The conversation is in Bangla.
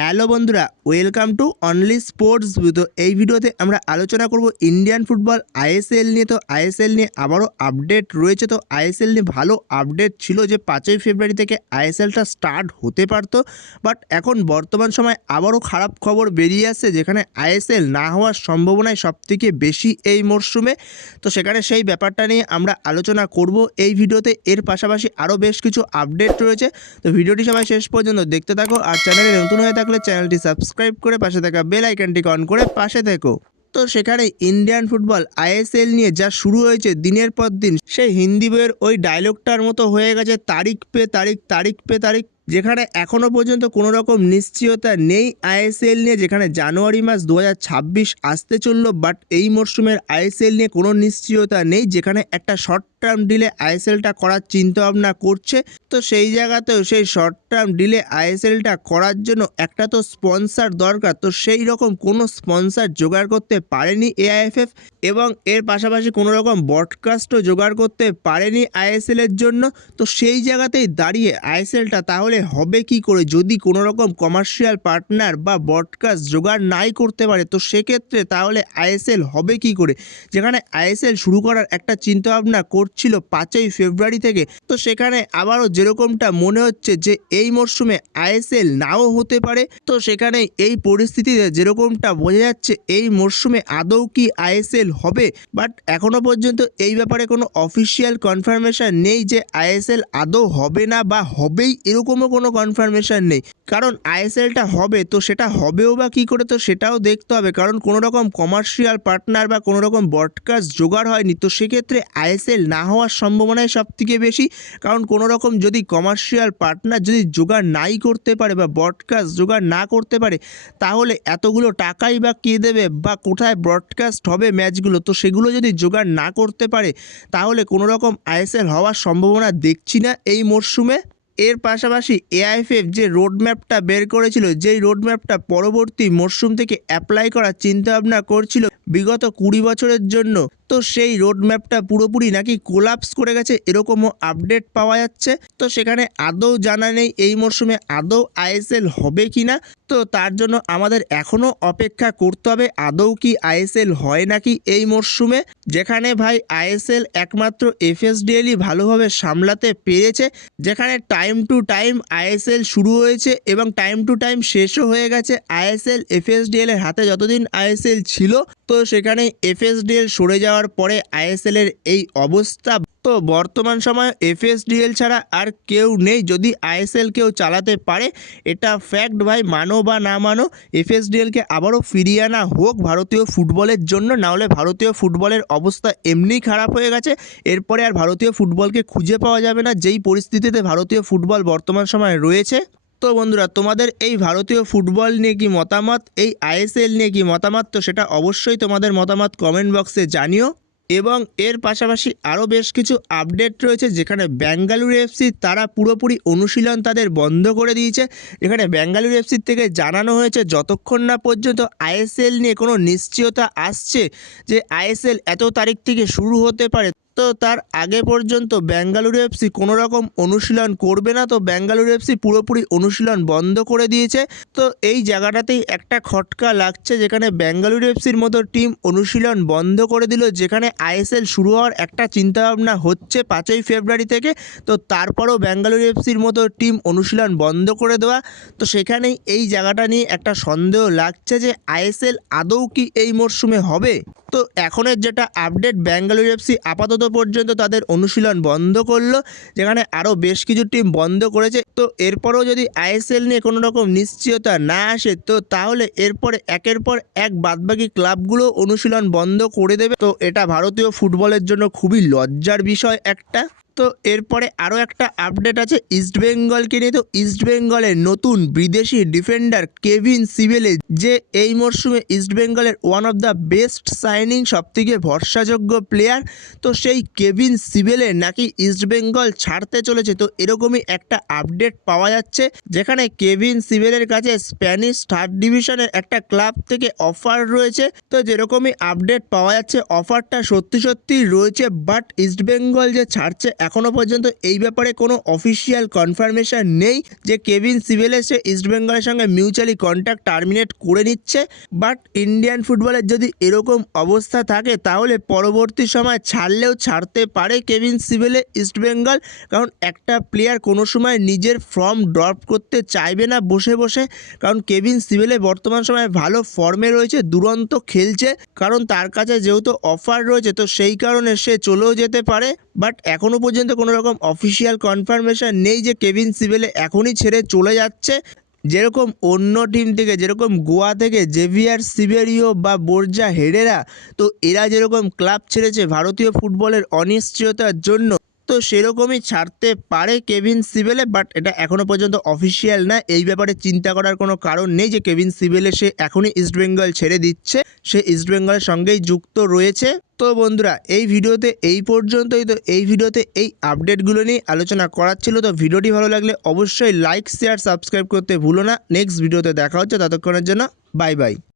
হ্যালো বন্ধুরা, welcome to only sports view. তো এই ভিডিওতে আমরা আলোচনা করব ইন্ডিয়ান ফুটবল আইএসএল নিয়ে। তো আইএসএল নিয়ে আবারও আপডেট রয়েছে। তো আইএসএল নিয়ে ভালো আপডেট ছিল যে 5ই ফেব্রুয়ারি থেকে আইএসএলটা স্টার্ট হতে পারতো, বাট এখন বর্তমান সময় আবারও খারাপ খবর বেরিয়ে আসছে, যেখানে আইএসএল না হওয়ার সম্ভাবনাই সবথেকে বেশি এই মরশুমে। তো সেখানে সেই ব্যাপারটা নিয়ে আমরা আলোচনা করব এই ভিডিওতে। এর পাশাপাশি আরও বেশ কিছু আপডেট রয়েছে। তো ভিডিওটি সবাই শেষ পর্যন্ত দেখতে থাকো, আর চ্যানেলে নতুন হয়ে থাকলে চ্যানেলটি সাবস্ক্রাইব করে পাশে থাকা বেল আইকনটি অন করে পাশে থেকো। তো সেখানে ইন্ডিয়ান ফুটবল আইএসএল নিয়ে যা শুরু হয়েছে দিনের পর দিন, সেই হিন্দি বইয়ের ওই ডায়লগটার মতো হয়ে গেছে তারিখ পে তারিখ, তারিখ পে তারিখ। যেখানে এখনও পর্যন্ত কোনো রকম নিশ্চয়তা নেই আইএসএল নিয়ে, যেখানে জানুয়ারি মাস 2026 আসতে চললো, বাট এই মরশুমের আইএসএল নিয়ে কোনো নিশ্চয়তা নেই। যেখানে একটা শর্ট টার্ম ডিলে আইএসএলটা করার চিন্তাভাবনা করছে। তো সেই জায়গাতেও সেই শর্ট টার্ম ডিলে আইএসএলটা করার জন্য একটা তো স্পন্সার দরকার। তো সেই রকম কোনো স্পন্সার জোগাড় করতে পারেনি এআইএফএফ, এবং এর পাশাপাশি কোনো রকম ব্রডকাস্টও জোগাড় করতে পারেনি আইএসএলের জন্য। তো সেই জায়গাতেই দাঁড়িয়ে আইএসএলটা তাহলে হবে কি করে যদি কোনো রকম কমার্শিয়াল পার্টনার বা ব্রডকাস্ট জোগাড় নাই করতে পারে? তো সেক্ষেত্রে তাহলে আইএসএল হবে কি করে? যেখানে আইএসএল শুরু করার একটা চিন্তাভাবনা করছিল 5ই ফেব্রুয়ারি থেকে। তো সেখানে আবারও যেরকমটা মনে হচ্ছে যে এই মরশুমে আইএসএল নাও হতে পারে। তো সেখানে এই পরিস্থিতিতে যেরকমটা বোঝা যাচ্ছে এই মরশুমে আদৌ কি আইএসএল হবে, বাট এখনও পর্যন্ত এই ব্যাপারে কোনো অফিসিয়াল কনফার্মেশন নেই যে আইএসএল আদৌ হবে না বা হবেই, এরকমও কোনো কনফার্মেশন নেই। কারণ আইএসএলটা হবে, তো সেটা হবেও বা কী করে, তো সেটাও দেখতে হবে। কারণ কোনো রকম কমার্শিয়াল পার্টনার বা কোনো রকম ব্রডকাস্ট জোগাড় হয়নি। তো সেক্ষেত্রে আইএসএল না হওয়ার সম্ভাবনাই সবথেকে বেশি। কারণ কোনো রকম যদি কমার্শিয়াল পার্টনার যদি জোগাড় নাই করতে পারে বা ব্রডকাস্ট জোগাড় না করতে পারে, তাহলে এতগুলো টাকাই বা কে দেবে বা কোথায় ব্রডকাস্ট হবে ম্যাচগুলো? তো সেগুলো যদি জোগাড় না করতে পারে, তাহলে কোনো রকম আইএসএল হওয়ার সম্ভাবনা দেখছি না এই মরশুমে। এর পাশাপাশি এআইএফএফ যে রোডম্যাপটা বের করেছিল, যেই রোডম্যাপটা পরবর্তী মরশুম থেকে অ্যাপ্লাই করার চিন্তাভাবনা করছিল বিগত 20 বছরের জন্য, তো সেই রোডম্যাপটা পুরোপুরি নাকি কোলাপস করে গেছে, এরকমও আপডেট পাওয়া যাচ্ছে। তো সেখানে আদৌ জানা নেই এই মরশুমে আদৌ আইএসএল হবে কি না। তো তার জন্য আমাদের এখনও অপেক্ষা করতে হবে আদৌ কি আইএসএল হয় নাকি এই মরশুমে। যেখানে ভাই আইএসএল একমাত্র এফএসডিএলই ভালোভাবে সামলাতে পেরেছে। যেখানে টাইম টু টাইম আইএসএল শুরু হয়েছে এবং টাইম টু টাইম শেষও হয়ে গেছে আইএসএল এফএসডিএল এর হাতে যতদিন আইএসএল ছিল। তো সেখানে এফএসডিএল সরে যাওয়ার পরে আইএসএল এর এই অবস্থা। তো বর্তমান সময়ে এফএসডিএল ছাড়া আর কেউ নেই যদি আইএসএল কেউ চালাতে পারে, এটা ফ্যাক্ট ভাই, মানো বা না মানো। এফএসডিএলকে আবারও ফিরিয়ে আনা হোক ভারতীয় ফুটবলের জন্য, নাহলে ভারতীয় ফুটবলের অবস্থা এমনিই খারাপ হয়ে গেছে। এরপরে আর ভারতীয় ফুটবলকে খুঁজে পাওয়া যাবে না, যেই পরিস্থিতিতে ভারতীয় ফুটবল বর্তমান সময়ে রয়েছে। তো বন্ধুরা, তোমাদের এই ভারতীয় ফুটবল নিয়ে কি মতামত, এই আইএসএল নিয়ে কি মতামত? তো সেটা অবশ্যই তোমাদের মতামত কমেন্ট বক্সে জানিও। এবং এর পাশাপাশি আরও বেশ কিছু আপডেট রয়েছে, যেখানে বেঙ্গালুরু এফসি তারা পুরোপুরি অনুশীলন তাদের বন্ধ করে দিয়েছে। এখানে বেঙ্গালুরু এফসির থেকে জানানো হয়েছে যতক্ষণ না পর্যন্ত আইএসএল নিয়ে কোনো নিশ্চয়তা আসছে যে আইএসএল এত তারিখ থেকে শুরু হতে পারে, তো তার আগে পর্যন্ত বেঙ্গালুরু এফসি কোনো রকম অনুশীলন করবে না। তো বেঙ্গালুরু এফসি পুরোপুরি অনুশীলন বন্ধ করে দিয়েছে। তো এই জায়গাটাতেই একটা খটকা লাগছে, যেখানে বেঙ্গালুরু এফসির মতো টিম অনুশীলন বন্ধ করে দিল, যেখানে আইএসএল শুরু হওয়ার একটা চিন্তাভাবনা হচ্ছে 5ই ফেব্রুয়ারি থেকে। তো তারপরেও বেঙ্গালুরু এফসির মতো টিম অনুশীলন বন্ধ করে দেওয়া। তো সেখানেই এই জায়গাটা নিয়ে একটা সন্দেহ লাগছে যে আইএসএল আদৌ কি এই মরশুমে হবে। তো এখনের যেটা আপডেট, বেঙ্গালুরু এফসি আপাতত পর্যন্ত তাদের অনুশীলন বন্ধ করলো, যেখানে আরও বেশ কিছু টিম বন্ধ করেছে। তো এরপরেও যদি আইএসএল নিয়ে কোনো রকম নিশ্চয়তা না আসে, তো তাহলে এরপরে একের পর এক বাদবাকি ক্লাবগুলো অনুশীলন বন্ধ করে দেবে। তো এটা ভারতীয় ফুটবলের জন্য খুবই লজ্জার বিষয় একটা। তো এরপরে আরও একটা আপডেট আছে ইস্টবেঙ্গলকে নিয়ে। তো ইস্টবেঙ্গলের নতুন বিদেশি ডিফেন্ডার কেভিন সিবেলে, যে এই মরশুমে ইস্টবেঙ্গলের one of the best signing, সবথেকে ভরসাযোগ্য প্লেয়ার। তো সেই কেভিন সিবেলে নাকি ইস্টবেঙ্গল ছাড়তে চলেছে। তো এরকমই একটা আপডেট পাওয়া যাচ্ছে, যেখানে কেভিন সিবেলের কাছে স্প্যানিশ 3rd ডিভিশনের একটা ক্লাব থেকে অফার রয়েছে। তো যেরকমই আপডেট পাওয়া যাচ্ছে অফারটা সত্যি সত্যি রয়েছে, বাট ইস্টবেঙ্গল যে ছাড়ছে এখনও পর্যন্ত এই ব্যাপারে কোনো অফিসিয়াল কনফার্মেশন নেই যে কেভিন সিভেলের সে ইস্টবেঙ্গলের সঙ্গে মিউচুয়ালি কন্ট্রাক্ট টার্মিনেট করে নিচ্ছে। বাট ইন্ডিয়ান ফুটবলের যদি এরকম অবস্থা থাকে তাহলে পরবর্তী সময় ছাড়লেও ছাড়তে পারে কেভিন সিভেলে ইস্টবেঙ্গল, কারণ একটা প্লেয়ার কোনো সময় নিজের ফর্ম ড্রপ করতে চাইবে না বসে বসে, কারণ কেভিন সিভেলে বর্তমান সময়ে ভালো ফর্মে রয়েছে, দুরন্ত খেলছে, কারণ তার কাছে যেহেতু অফার রয়েছে তো সেই কারণে সে চলেও যেতে পারে। বাট এখনও পর্যন্ত কোনো রকম অফিসিয়াল কনফার্মেশন নেই যে কেভিন সিভেলে এখনই ছেড়ে চলে যাচ্ছে। যেরকম অন্য টিম থেকে, যেরকম গোয়া থেকে জেভিয়ার সিবেরিও বা বোর্জা হেরেরা, তো এরা যেরকম ক্লাব ছেড়েছে ভারতীয় ফুটবলের অনিশ্চয়তার জন্য, তো সেরকমই ছাড়তে পারে কেভিন সিভেলে। বাট এটা এখনও পর্যন্ত অফিসিয়াল না, এই ব্যাপারে চিন্তা করার কোনো কারণ নেই যে কেভিন সিভেলে সে এখনই ইস্টবেঙ্গল ছেড়ে দিচ্ছে, সে ইস্টবেঙ্গলের সঙ্গেই যুক্ত রয়েছে। তো বন্ধুরা এই ভিডিওতে এই পর্যন্তই। তো এই ভিডিওতে এই আপডেটগুলো নিয়ে আলোচনা করার ছিল। তো ভিডিওটি ভালো লাগলে অবশ্যই লাইক শেয়ার সাবস্ক্রাইব করতে ভুলো না। নেক্সট ভিডিওতে দেখা হচ্ছে, ততক্ষণের জন্য বাই বাই।